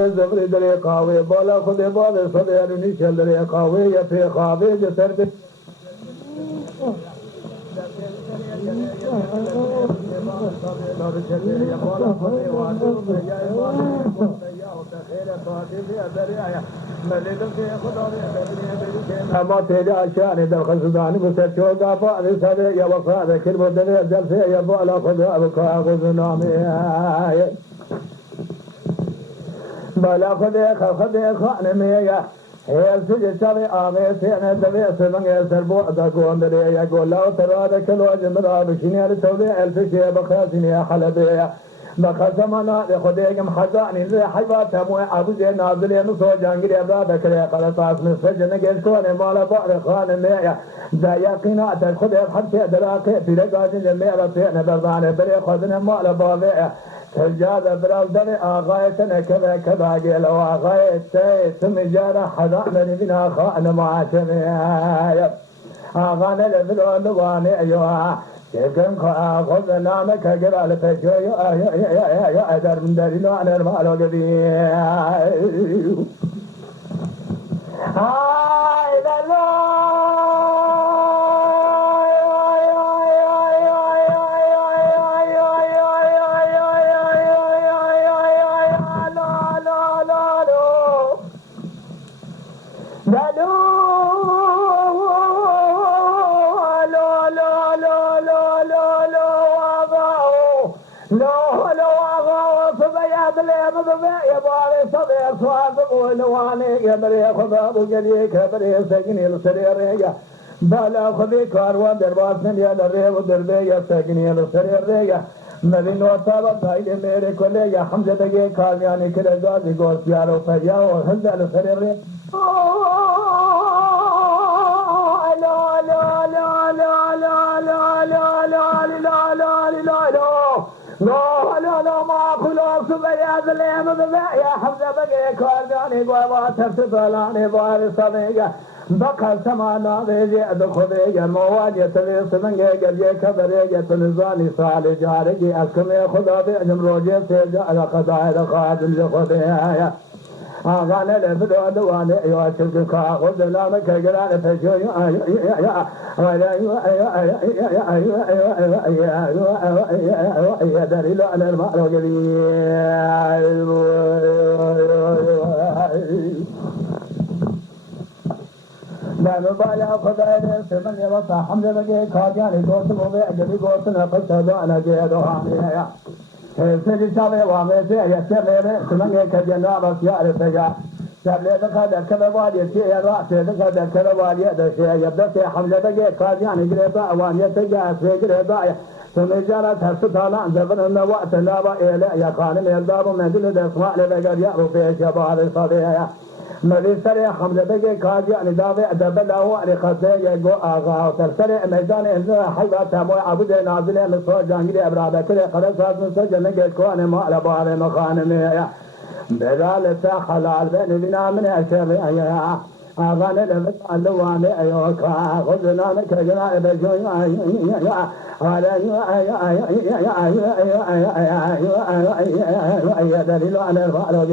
زبر در قاوه بالا خود بال صدرونی چل در قاوه یا پی قاوه جسر به اما تیجا اشیانی در خصوصانی بسر چوگا فعلی سبه یا وقا ذکر بدنی جلسه یا بالا خود ابکا اغز نامی بالا خود خانمی هل سجى شبي آمي سينا دبي سبنگ سربو دا گوندري يا گولا تراد كلو جمرا بشني التوبي الف شي بخاسني حلبي بخزمنا خديكم حزاني زي حيبات مو ابو زي نازل نسو جانگير ابرا كري قلطاس مسجن گيسكون مال بار خان ميا ذا يقينا خد حتى دلاقي في رقاد الميرا سينا بردان بري خدنا مال بابي الجادة برادر آغايتنا كذا كذا قيل وآغايت تمجارة حضانا لبنا خان معاشمي آغانا لبنا نواني أيها كيفكم خذ نامك قرال فجو يا أدر من داري على المال وقبي هاي لا بالا خذي كاروان دربار نميا دربه ودربه يا ساكني السرير يا مدين وطابا قايل میرے کولے یا حمزہ دگے کامیانی کلے گازی گوش یارو فجا و حمزہ السرير لا ما خلاص بياد اليوم يا حمزة بقي كارداني قوة ترتطلاني بارصاني بقى سمانا بيجي أدخلي مواجه تليس منجي قرجي كبري تنزاني صالي جارجي أسكمي خدا بيجم روجي سيجا على قضاء خادم جخدي آغانا لفدو دواني ايوا شركا خذ لامك قران فشو يا دليل على المال وقليل لا نبايا خدايا سمن يوصى حمد بقي كاجاني دوست موبي اجبي قوتنا قصدو انا جيدو عامي سيدي شابي وامي سيدي سيدي سمن كجنا بس يعرف يا سيدي دكا دكا والي سيدي رأسي دكا دكا والي دكا يبدأ سيدي حمد بقي كاجاني قريبا واني تجاه سيدي قريبا سمجارة ترسطانا دفن النوات نابا إلي يا خانم يلدابو من دل دسماء لبقر يعرف في شباب صديا مدي سري حمد بقي كاجاني دابي دبلا هو لقصي يقو آغا وترسري ميدان إنزا حيبا تاموي عبود نازل مصر جانجري أبرابا كري قرصات مصر نقل كواني مالا باري مخانمي بدال حلال بين بنا من أشري آغاني لبس اللواني أيوكا خذنا من كجنا بجوي يا دليل على الفعل